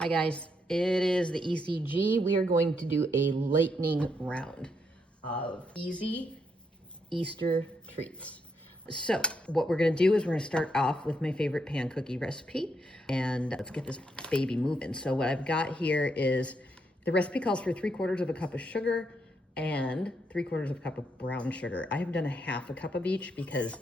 Hi guys, it is the ECG. We are going to do a lightning round of easy Easter treats. So what we're gonna do is we're gonna start off with my favorite pan cookie recipe, and let's get this baby moving. So what I've got here is, the recipe calls for 3/4 of a cup of sugar and 3/4 of a cup of brown sugar. I have done a 1/2 cup of each because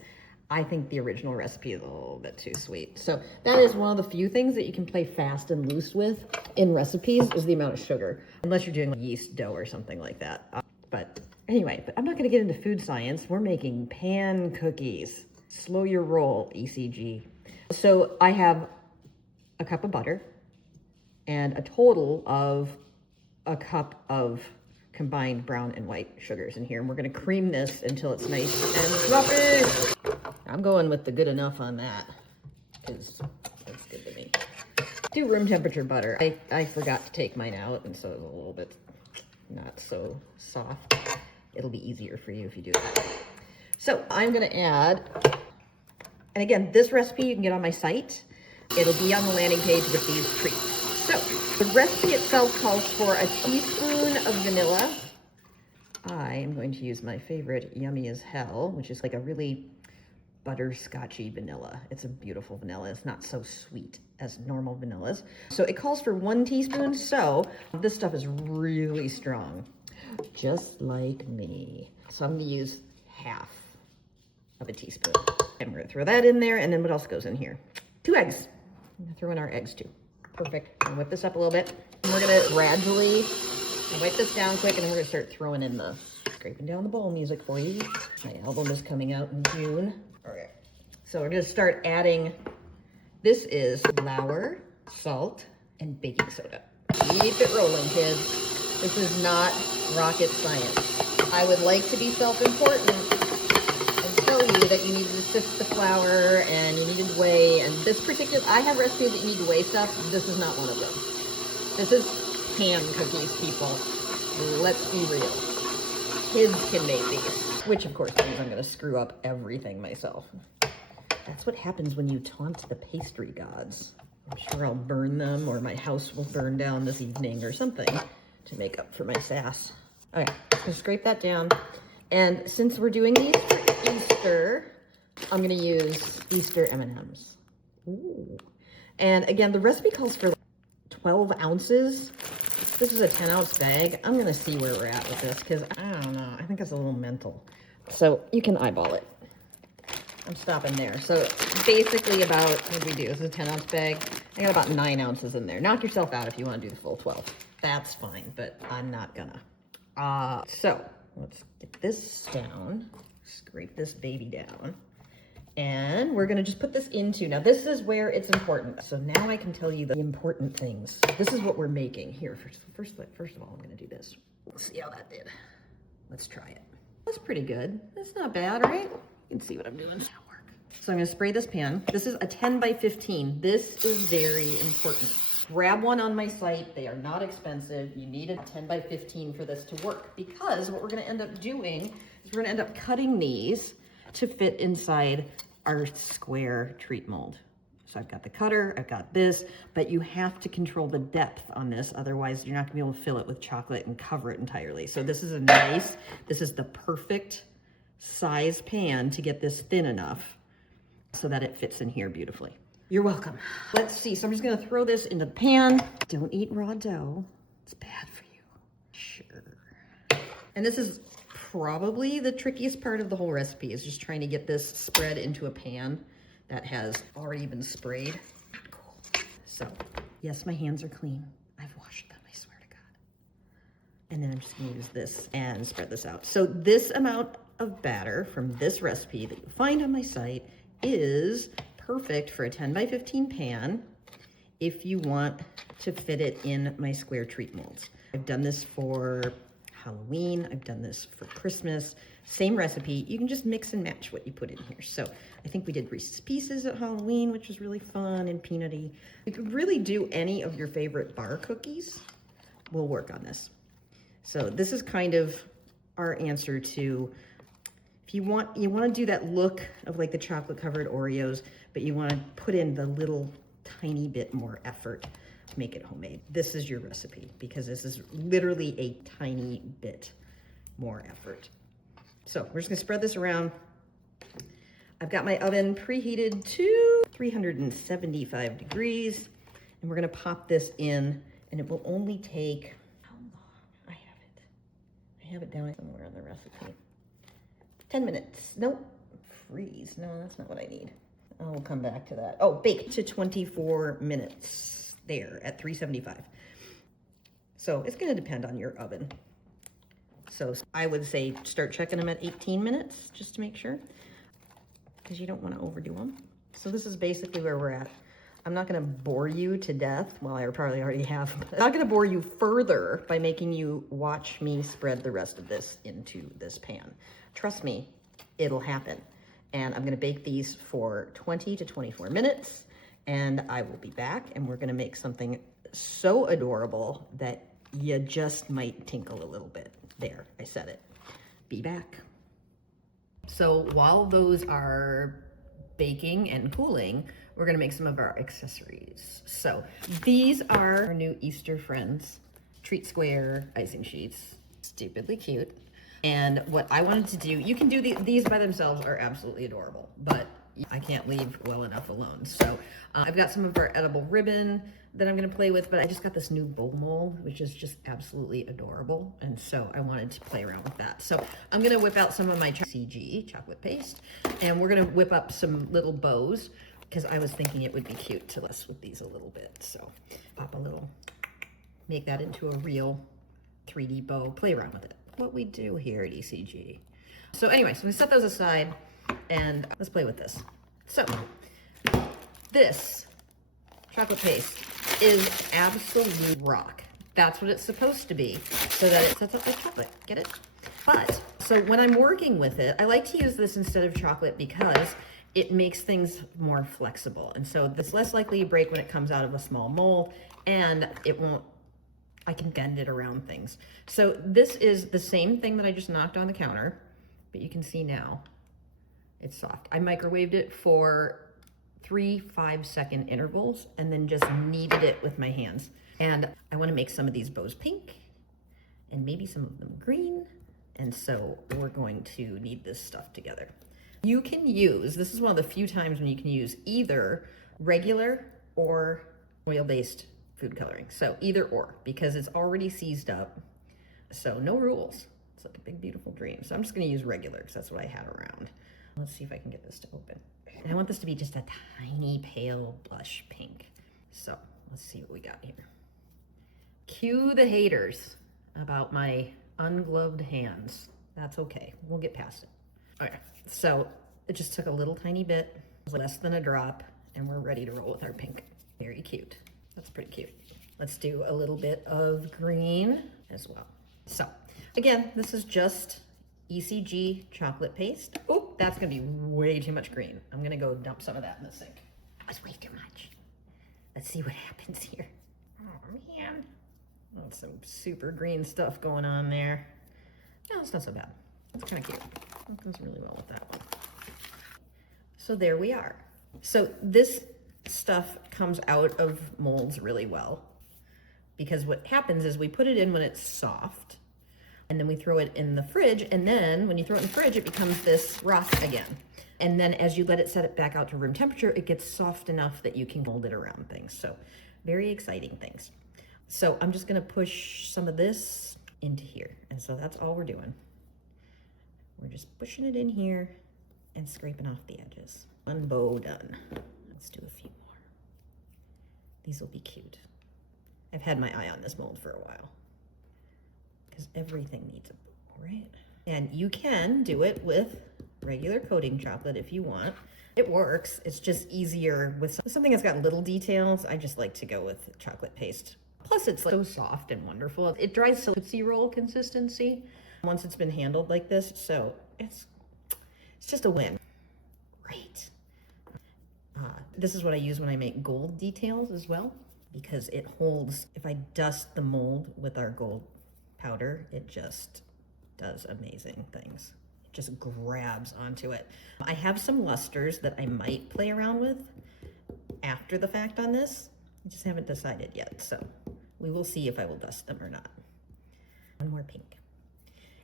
I think the original recipe is a little bit too sweet. So that is one of the few things that you can play fast and loose with in recipes, is the amount of sugar, unless you're doing like yeast dough or something like that. But anyway, I'm not gonna get into food science. We're making pan cookies. Slow your roll, ECG. So I have a cup of butter and a total of a cup of combined brown and white sugars in here. And we're gonna cream this until it's nice and fluffy. I'm going with the good enough on that, because that's good to me. Do room temperature butter. I forgot to take mine out, and so it's a little bit not so soft. It'll be easier for you if you do that. So I'm gonna add, and again, this recipe you can get on my site. It'll be on the landing page with these treats. So the recipe itself calls for a teaspoon of vanilla. I am going to use my favorite Yummy as Hell, which is like a really butterscotchy vanilla. It's a beautiful vanilla. It's not so sweet as normal vanillas. So it calls for 1 teaspoon. So this stuff is really strong, just like me. So I'm gonna use 1/2 of a teaspoon. And we're gonna throw that in there. And then what else goes in here? 2 eggs. I'm gonna throw in our eggs too. Perfect. I'm gonna whip this up a little bit. And we're gonna gradually wipe this down quick, and then we're gonna start throwing in the scraping down the bowl music for you. My album is coming out in June. Okay, so we're gonna start adding, this is flour, salt, and baking soda. Keep it rolling, kids. This is not rocket science. I would like to be self-important and tell you that you need to sift the flour and you need to weigh, and this particular, I have recipes that you need to weigh stuff. This is not one of them. This is pan cookies, people. Let's be real. Kids can make these. Which of course means I'm gonna screw up everything myself. That's what happens when you taunt the pastry gods. I'm sure I'll burn them, or my house will burn down this evening or something to make up for my sass. Okay, so scrape that down. And since we're doing these for Easter, I'm gonna use Easter M&Ms. Ooh. And again, the recipe calls for 12 ounces. This is a 10-ounce bag. I'm gonna see where we're at with this, because I don't know, I think it's a little mental. So you can eyeball it. I'm stopping there. So basically about, what do we do? This is a 10-ounce bag. I got about 9 ounces in there. Knock yourself out if you wanna do the full 12. That's fine, but I'm not gonna. So let's get this down, scrape this baby down. And we're gonna just put this into, now this is where it's important. So now I can tell you the important things. This is what we're making here. First of all, I'm gonna do this. Let's see how that did. Let's try it. That's pretty good. That's not bad, right? You can see what I'm doing. So I'm gonna spray this pan. This is a 10 by 15. This is very important. Grab one on my site. They are not expensive. You need a 10 by 15 for this to work, because what we're gonna end up doing is we're gonna end up cutting these to fit inside our square treat mold. So I've got the cutter, I've got this, but you have to control the depth on this, otherwise you're not gonna be able to fill it with chocolate and cover it entirely. So this is this is the perfect size pan to get this thin enough so that it fits in here beautifully. You're welcome. Let's see, so I'm just gonna throw this into the pan. Don't eat raw dough, it's bad for you. Sure. And this is probably the trickiest part of the whole recipe, is just trying to get this spread into a pan that has already been sprayed. Cool. So, yes, my hands are clean. I've washed them, I swear to God. And then I'm just gonna use this and spread this out. So this amount of batter from this recipe that you'll find on my site is perfect for a 10 by 15 pan if you want to fit it in my square treat molds. I've done this for Halloween, I've done this for Christmas, same recipe. You can just mix and match what you put in here. So I think we did Reese's Pieces at Halloween, which was really fun and peanutty. You could really do any of your favorite bar cookies. We'll work on this. So this is kind of our answer to, if you want to do that look of like the chocolate covered Oreos, but you want to put in the little tiny bit more effort. to make it homemade. This is your recipe because this is literally a tiny bit more effort. So we're just gonna spread this around. I've got my oven preheated to 375 degrees, and we're gonna pop this in, and it will only take, how long? I have it down somewhere on the recipe. 10 minutes. Nope. Freeze. No, that's not what I need. I'll come back to that. Oh, bake to 24 minutes there at 375. So it's going to depend on your oven. So I would say start checking them at 18 minutes just to make sure, because you don't want to overdo them. So this is basically where we're at. I'm not going to bore you to death. Well, I probably already have. I'm not going to bore you further by making you watch me spread the rest of this into this pan. Trust me, it'll happen. And I'm going to bake these for 20 to 24 minutes, and I will be back, and we're going to make something so adorable that you just might tinkle a little bit. There, I said it. Be back. So while those are baking and cooling, we're gonna make some of our accessories. So these are our new Easter Friends treat square icing sheets. Stupidly cute. And what I wanted to do, you can do these by themselves, are absolutely adorable, but I can't leave well enough alone. So I've got some of our edible ribbon that I'm gonna play with, but I just got this new bowl mold, which is just absolutely adorable. And so I wanted to play around with that. So I'm gonna whip out some of my CG, chocolate paste, and we're gonna whip up some little bows, because I was thinking it would be cute to mess with these a little bit. So pop a little, make that into a real 3D bow, play around with it. What we do here at ECG. So anyway, so we set those aside and let's play with this. So this chocolate paste is absolute rock. That's what it's supposed to be, so that it sets up like chocolate, get it? But, so when I'm working with it, I like to use this instead of chocolate because it makes things more flexible. And so it's less likely to break when it comes out of a small mold, and it won't, I can bend it around things. So this is the same thing that I just knocked on the counter, but you can see now it's soft. I microwaved it for 3 5-second intervals and then just kneaded it with my hands. And I want to make some of these bows pink and maybe some of them green. And so we're going to knead this stuff together. You can use, this is one of the few times when you can use either regular or oil-based food coloring. So either or, because it's already seized up. So no rules. It's like a big, beautiful dream. So I'm just gonna use regular because that's what I had around. Let's see if I can get this to open. And I want this to be just a tiny pale blush pink. So let's see what we got here. Cue the haters about my ungloved hands. That's okay, we'll get past it. Okay, so it just took a little tiny bit, less than a drop, and we're ready to roll with our pink. Very cute. That's pretty cute. Let's do a little bit of green as well. So again, this is just ECG chocolate paste. Oh, that's gonna be way too much green. I'm gonna go dump some of that in the sink. That's way too much. Let's see what happens here. Oh man. That's some super green stuff going on there. No, it's not so bad. It's kind of cute. It goes really well with that one. So there we are. So this stuff comes out of molds really well, because what happens is we put it in when it's soft, and then we throw it in the fridge, and then when you throw it in the fridge, it becomes this rock again. And then as you let it set it back out to room temperature, it gets soft enough that you can mold it around things. So very exciting things. So I'm just gonna push some of this into here. And so that's all we're doing. We're just pushing it in here and scraping off the edges. One bow done. Let's do a few more. These will be cute. I've had my eye on this mold for a while because everything needs a bow, right? And you can do it with regular coating chocolate if you want. It works. It's just easier with something that's got little details. I just like to go with chocolate paste. Plus it's like so soft and wonderful. It dries to Tootsie Roll consistency once it's been handled like this. So it's just a win. Great. This is what I use when I make gold details as well, because it holds, if I dust the mold with our gold powder, it just does amazing things. It just grabs onto it. I have some lusters that I might play around with after the fact on this, I just haven't decided yet, so we will see if I will dust them or not. One more pink.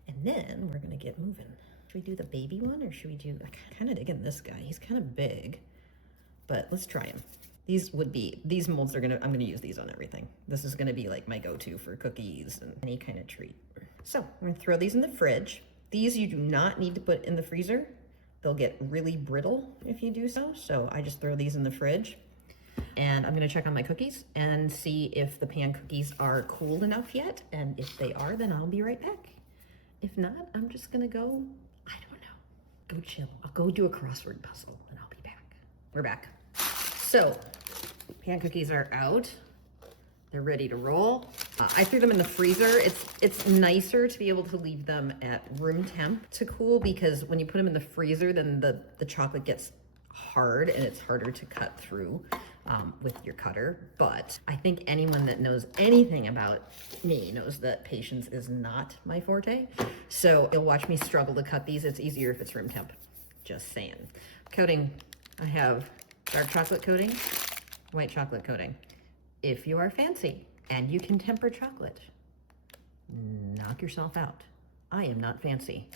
And then we're gonna get moving. Should we do the baby one, or should we do, I kind of digging this guy. He's kind of big, but let's try him. These molds I'm gonna use these on everything. This is gonna be like my go-to for cookies and any kind of treat. So I'm gonna throw these in the fridge. These you do not need to put in the freezer. They'll get really brittle if you do so. So I just throw these in the fridge. And I'm gonna check on my cookies and see if the pan cookies are cooled enough yet. And if they are, then I'll be right back. If not, I'm just gonna go, I don't know, go chill. I'll go do a crossword puzzle and I'll be back. We're back. So, pan cookies are out. They're ready to roll. I threw them in the freezer. It's nicer to be able to leave them at room temp to cool, because when you put them in the freezer, then the chocolate gets hard and it's harder to cut through with your cutter. But I think anyone that knows anything about me knows that patience is not my forte. So you'll watch me struggle to cut these. It's easier if it's room temp. Just saying. Coating, I have dark chocolate coating, white chocolate coating. If you are fancy and you can temper chocolate, knock yourself out. I am not fancy.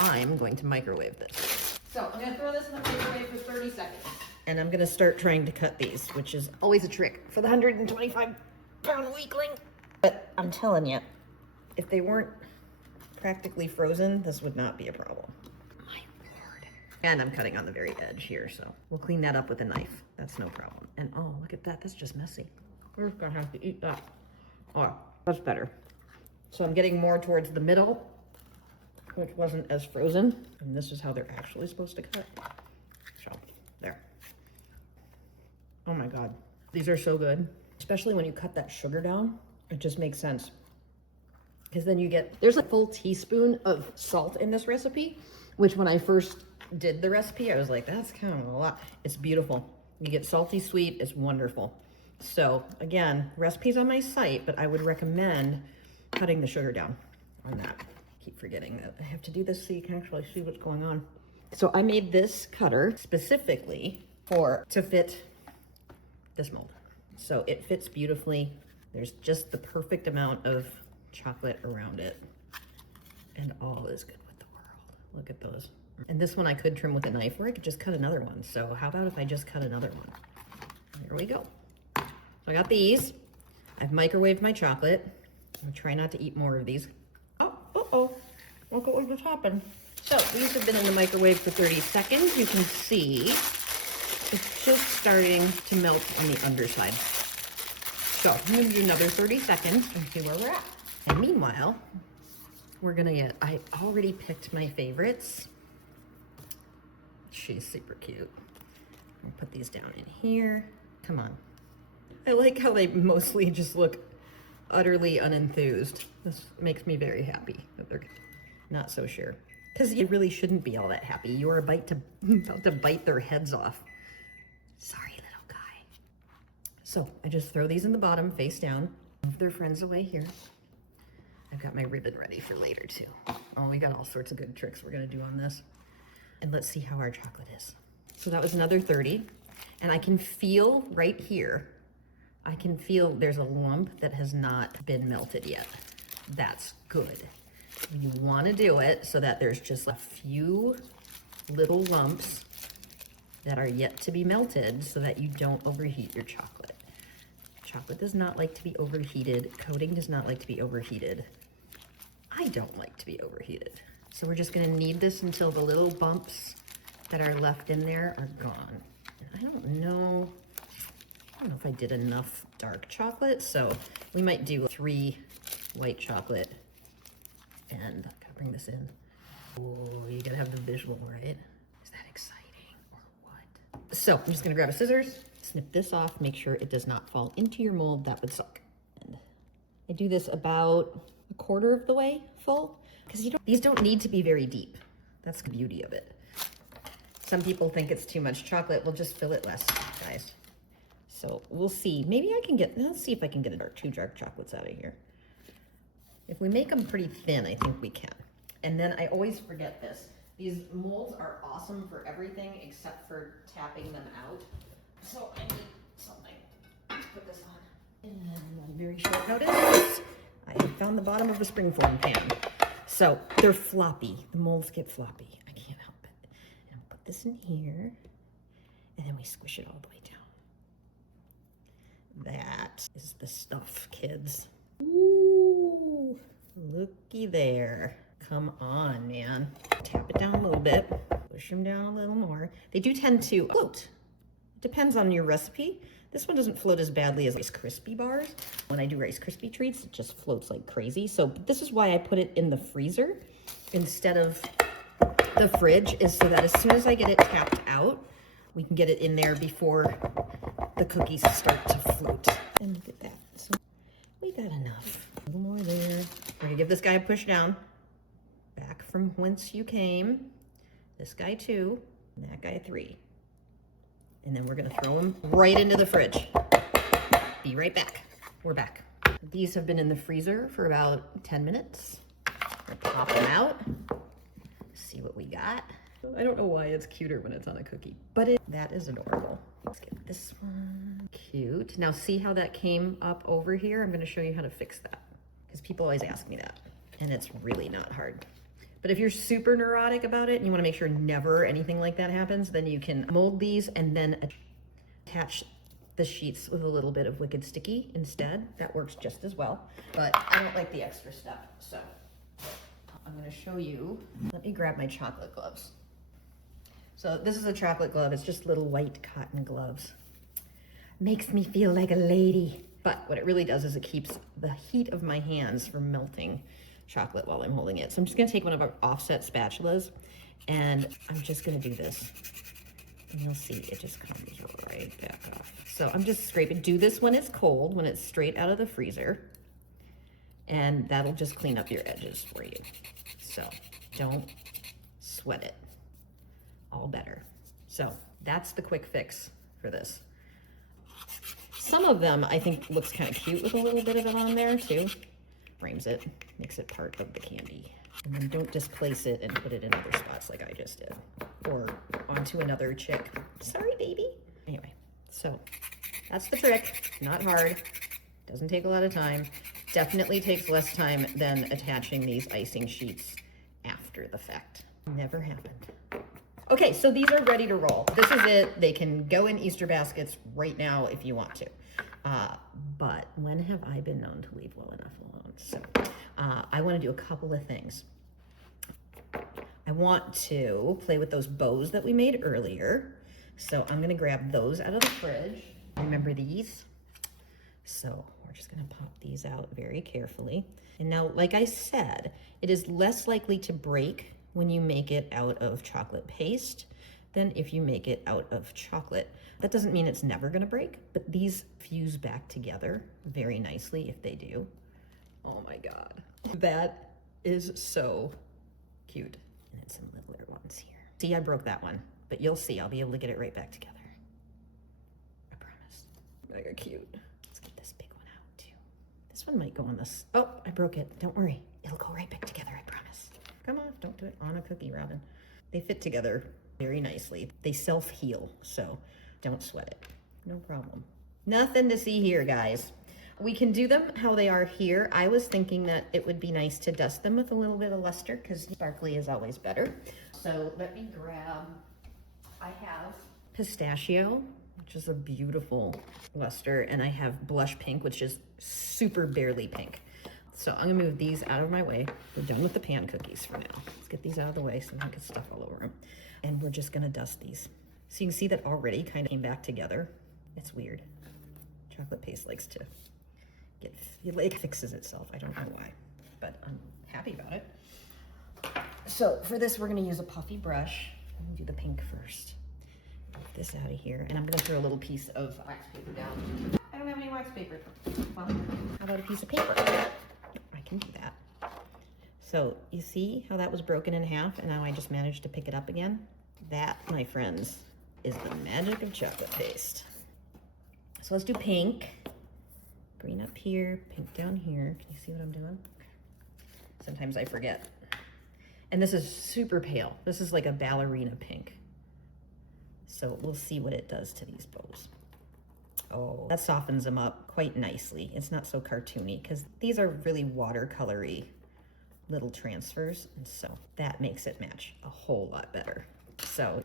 I'm going to microwave this. So I'm gonna throw this in the microwave for 30 seconds. And I'm gonna start trying to cut these, which is always a trick for the 125-pound weakling. But I'm telling you, if they weren't practically frozen, this would not be a problem. My Lord. And I'm cutting on the very edge here, so we'll clean that up with a knife. That's no problem. And oh, look at that, that's just messy. We're just gonna have to eat that. Oh, that's better. So I'm getting more towards the middle, which wasn't as frozen. And this is how they're actually supposed to cut. So, there. Oh my God. These are so good. Especially when you cut that sugar down, it just makes sense. Because then you get, there's a full teaspoon of salt in this recipe, which when I first did the recipe, I was like, that's kind of a lot. It's beautiful. You get salty sweet, it's wonderful. So again, recipes on my site, but I would recommend cutting the sugar down on that. Keep forgetting that I have to do this so you can actually see what's going on. So I made this cutter specifically to fit this mold. So it fits beautifully. There's just the perfect amount of chocolate around it. And all is good with the world. Look at those. And this one I could trim with a knife, or I could just cut another one. So how about if I just cut another one? Here we go. So I got these. I've microwaved my chocolate. I'm try not to eat more of these. Oh, look at what just happened. So these have been in the microwave for 30 seconds. You can see it's just starting to melt on the underside. So I'm gonna do another 30 seconds and see where we're at. And meanwhile, we're gonna I already picked my favorites. She's super cute. I'll put these down in here. Come on. I like how they mostly just look utterly unenthused. This makes me very happy that they're not so sure. Because you really shouldn't be all that happy. You're about to bite their heads off. Sorry, little guy. So I just throw these in the bottom, face down. Move their friends away here. I've got my ribbon ready for later too. Oh, we got all sorts of good tricks we're gonna do on this. And let's see how our chocolate is. So that was another 30. And I can feel right here, I can feel there's a lump that has not been melted yet. That's good. You wanna do it so that there's just a few little lumps that are yet to be melted so that you don't overheat your chocolate. Chocolate does not like to be overheated. Coating does not like to be overheated. I don't like to be overheated. So we're just gonna knead this until the little bumps that are left in there are gone. And I don't know if I did enough dark chocolate, so we might do 3 white chocolate. And I gotta bring this in. Oh, you gotta have the visual, right? Is that exciting or what? So I'm just gonna grab a scissors, snip this off, make sure it does not fall into your mold. That would suck. And I do this about 1/4 of the way full, because these don't need to be very deep. That's the beauty of it. Some people think it's too much chocolate. We'll just fill it less, guys. So we'll see. Maybe I can let's see if I can get 2 dark chocolates out of here. If we make them pretty thin, I think we can. And then I always forget this. These molds are awesome for everything except for tapping them out. So I need something. Let's put this on. And on very short notice, I found the bottom of the springform pan. So they're floppy. The molds get floppy. I can't help it. And I'll put this in here, and then we squish it all the way down. That is the stuff, kids. Ooh, looky there. Come on, man. Tap it down a little bit. Push them down a little more. They do tend to float. It depends on your recipe. This one doesn't float as badly as Rice Krispie bars. When I do Rice Krispie treats, it just floats like crazy. So this is why I put it in the freezer instead of the fridge, is so that as soon as I get it tapped out, we can get it in there before the cookies start to float. And look at that. So we got enough. A little more there. We're gonna give this guy a push down. Back from whence you came. This guy 2, and that guy 3. And then we're gonna throw them right into the fridge. Be right back. We're back. These have been in the freezer for about 10 minutes. We'll pop them out. See what we got. I don't know why it's cuter when it's on a cookie, but that is adorable. Let's get this one. Cute. Now see how that came up over here? I'm gonna show you how to fix that, because people always ask me that, and it's really not hard. But if you're super neurotic about it and you want to make sure never anything like that happens, then you can mold these and then attach the sheets with a little bit of Wicked Sticky instead. That works just as well, but I don't like the extra step. So I'm going to show you. Let me grab my chocolate gloves. So this is a chocolate glove. It's just little white cotton gloves. Makes me feel like a lady. But what it really does is it keeps the heat of my hands from melting chocolate while I'm holding it. So I'm just gonna take one of our offset spatulas, and I'm just gonna do this. And you'll see it just comes right back off. So I'm just scraping. Do this when it's cold, when it's straight out of the freezer, and that'll just clean up your edges for you. So don't sweat it. All better. So that's the quick fix for this. Some of them I think looks kind of cute with a little bit of it on there too. Frames it, makes it part of the candy. And then don't displace it and put it in other spots like I just did, or onto another chick. Sorry, baby. Anyway, so that's the trick. Not hard, doesn't take a lot of time. Definitely takes less time than attaching these icing sheets after the fact. Never happened. Okay, so these are ready to roll. This is it. They can go in Easter baskets right now if you want to. But when have I been known to leave well enough alone? So I want to do a couple of things. I want to play with those bows that we made earlier. So I'm going to grab those out of the fridge. Remember these? So we're just going to pop these out very carefully. And now, like I said, it is less likely to break when you make it out of chocolate paste than if you make it out of chocolate. That doesn't mean it's never gonna break, but these fuse back together very nicely if they do. Oh my God. That is so cute. And then some littler ones here. See, I broke that one, but you'll see, I'll be able to get it right back together. I promise. Mega cute. Let's get this big one out too. This one might go on this. Oh, I broke it. Don't worry. It'll go right back together, I promise. Come on, don't do it on a cookie, Robin. They fit together very nicely. They self-heal, so don't sweat it. No problem. Nothing to see here, guys. We can do them how they are here. I was thinking that it would be nice to dust them with a little bit of luster because sparkly is always better. So let me grab, I have pistachio, which is a beautiful luster, and I have blush pink, which is super barely pink. So I'm gonna move these out of my way. We're done with the pan cookies for now. Let's get these out of the way so we don't get stuff all over them. And we're just gonna dust these. So you can see that already kind of came back together. It's weird. Chocolate paste likes to it fixes itself. I don't know why, but I'm happy about it. So for this, we're gonna use a puffy brush. I'm gonna do the pink first. Get this out of here. And I'm gonna throw a little piece of wax paper down. I don't have any wax paper. Well, how about a piece of paper? I can do that. So you see how that was broken in half and now I just managed to pick it up again? That, my friends, is the magic of chocolate paste. So let's do pink. Green up here, pink down here. Can you see what I'm doing? Sometimes I forget. And this is super pale. This is like a ballerina pink. So we'll see what it does to these bows. Oh, that softens them up quite nicely. It's not so cartoony because these are really watercolory little transfers. And so that makes it match a whole lot better. So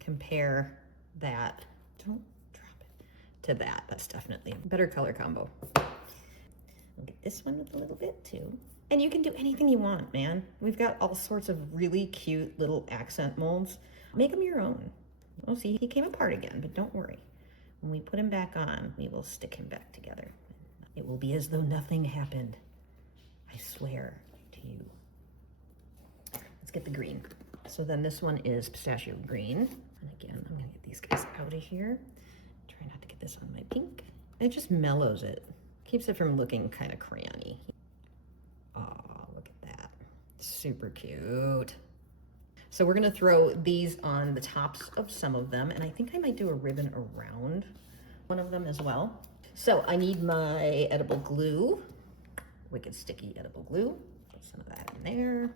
compare that, don't drop it, to that. That's definitely a better color combo. We'll get this one with a little bit too. And you can do anything you want, man. We've got all sorts of really cute little accent molds. Make them your own. Oh, see, he came apart again, but don't worry. When we put him back on, we will stick him back together. It will be as though nothing happened. I swear to you. Let's get the green. So then this one is pistachio green. And again, I'm gonna get these guys out of here. Try not to get this on my pink. It just mellows it. Keeps it from looking kind of crayony. Oh, look at that. Super cute. So we're gonna throw these on the tops of some of them, and I think I might do a ribbon around one of them as well. So I need my edible glue, wicked sticky edible glue. Put some of that in there.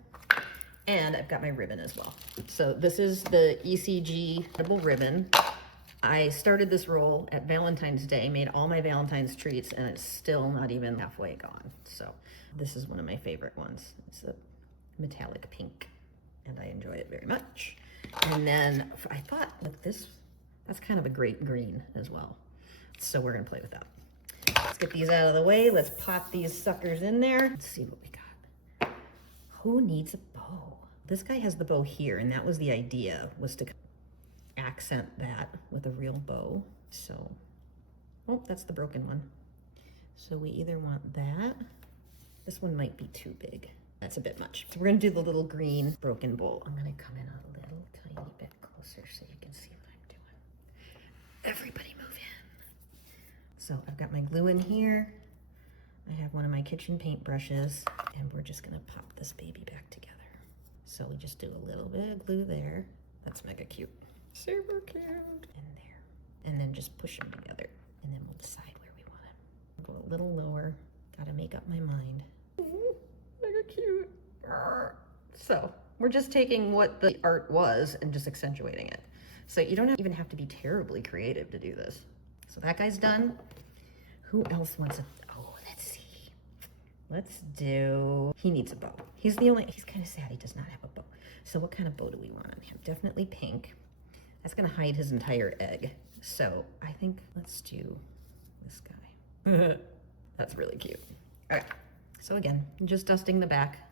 And I've got my ribbon as well. So this is the ECG edible ribbon. I started this roll at Valentine's Day, made all my Valentine's treats, and it's still not even halfway gone. So this is one of my favorite ones. It's a metallic pink, and I enjoy it very much. And then I thought, look, that's kind of a great green as well. So we're gonna play with that. Let's get these out of the way. Let's pop these suckers in there. Let's see what we got. Who needs a bow? This guy has the bow here, and that was the idea, was to accent that with a real bow. So, oh, that's the broken one. So we either want that. This one might be too big. That's a bit much. So we're gonna do the little green broken bowl. I'm gonna come in a little tiny bit closer so you can see what I'm doing. Everybody move in. So I've got my glue in here. I have one of my kitchen paint brushes, and we're just gonna pop this baby back together. So we just do a little bit of glue there. That's mega cute. Super cute. In there. And then just push them together. And then we'll decide where we want it. Go a little lower. Gotta make up my mind. Mega cute. So we're just taking what the art was and just accentuating it. So you don't even have to be terribly creative to do this. So that guy's done. Who else wants a, oh, let's see. Let's do, he needs a bow. He's kind of sad he does not have a bow. So what kind of bow do we want on him? Definitely pink. That's gonna hide his entire egg. So I think let's do this guy. That's really cute. All right, so again, just dusting the back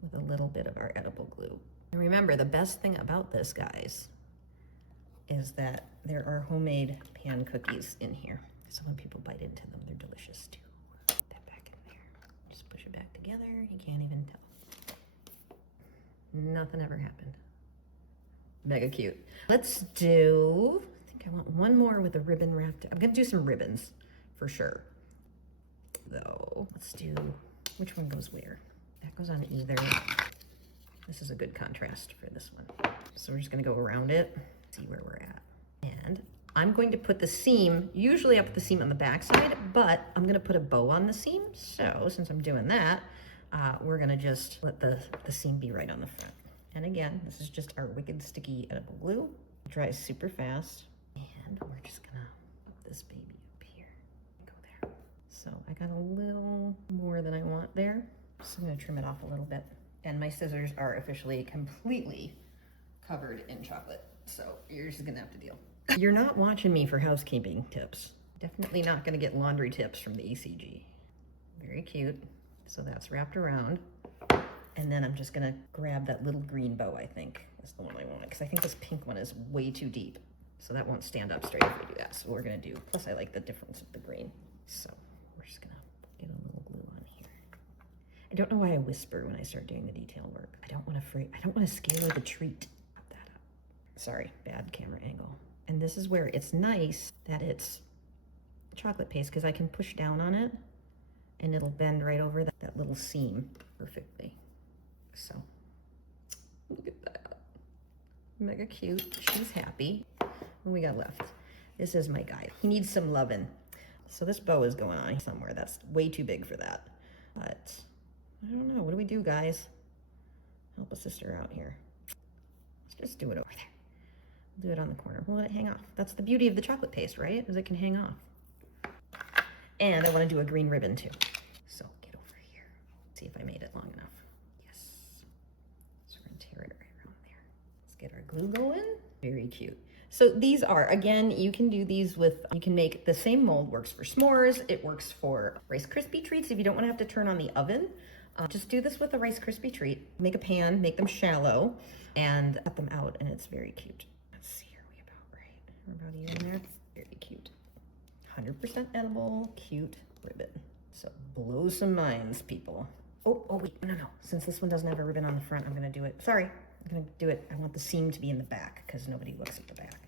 with a little bit of our edible glue. And remember, the best thing about this, guys, is that there are homemade pan cookies in here. So when people bite into them, they're delicious too. Put that back in there. Just push it back together. You can't even tell. Nothing ever happened. Mega cute. Let's do, I think I want one more with a ribbon wrapped. I'm gonna do some ribbons for sure. Though, let's do, which one goes where? That goes on either. This is a good contrast for this one. So we're just gonna go around it, see where we're at. And I'm going to put the seam, usually I put the seam on the back side, but I'm gonna put a bow on the seam. So since I'm doing that, we're gonna just let the seam be right on the front. And again, this is just our wicked sticky edible glue. It dries super fast. And we're just gonna put this baby up here. Go there. So I got a little more than I want there. So I'm gonna trim it off a little bit. And my scissors are officially completely covered in chocolate. So you're just gonna have to deal. You're not watching me for housekeeping tips. Definitely not gonna get laundry tips from the ECG. Very cute. So that's wrapped around. And then I'm just gonna grab that little green bow, I think. That's the one I want, because I think this pink one is way too deep. So that won't stand up straight if we do that. So we're gonna do, plus I like the difference of the green. So we're just gonna get a little glue on here. I don't know why I whisper when I start doing the detail work. I don't wanna scare the treat. Pop that up. Sorry, bad camera angle. And this is where it's nice that it's chocolate paste, because I can push down on it and it'll bend right over that little seam perfectly. So, look at that. Mega cute. She's happy. What we got left? This is my guy. He needs some loving. So this bow is going on somewhere. That's way too big for that. But, I don't know. What do we do, guys? Help a sister out here. Let's just do it over there. Do it on the corner. We'll let it hang off. That's the beauty of the chocolate paste, right? Is it can hang off. And I want to do a green ribbon too. So get over here. See if I made it long enough. Yes. So we're gonna tear it right around there. Let's get our glue going. Very cute. So these are, again, you can do these with, you can make the same mold, works for s'mores. It works for Rice Krispie treats if you don't want to have to turn on the oven. Just do this with a Rice Krispie treat. Make a pan, make them shallow, and cut them out, and it's very cute. Let's see, are we about right? We're about even there. Very cute. 100% edible, cute ribbon. So blow some minds, people. Oh, wait, no. Since this one doesn't have a ribbon on the front, I'm gonna do it. Sorry, I'm gonna do it. I want the seam to be in the back because nobody looks at the back.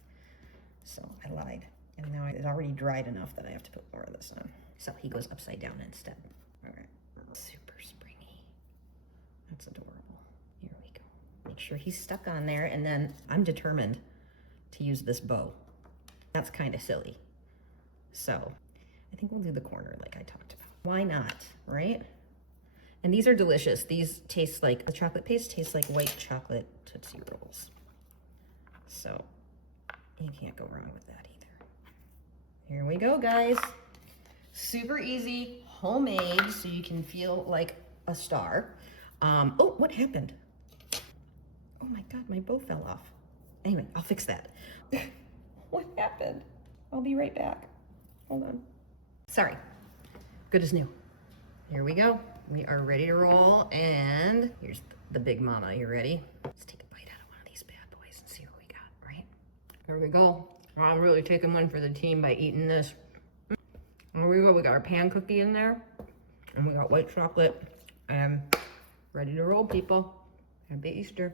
So I lied. And now it's already dried enough that I have to put more of this on. So he goes upside down instead. All right, super springy. That's adorable. Here we go. Make sure he's stuck on there, and then I'm determined to use this bow. That's kind of silly. So I think we'll do the corner like I talked about. Why not, right? And these are delicious. These taste like, the chocolate paste tastes like white chocolate Tootsie Rolls. So you can't go wrong with that either. Here we go, guys. Super easy, homemade, so you can feel like a star. Oh, what happened? Oh my God, my bow fell off. Anyway, I'll fix that. What happened? I'll be right back. Hold on. Sorry, good as new. Here we go. We are ready to roll, and here's the big mama. You ready? Let's take a bite out of one of these bad boys and see what we got, right? There we go. I'm really taking one for the team by eating this. Here we go. We got our pan cookie in there, and we got white chocolate, and ready to roll, people. Happy Easter.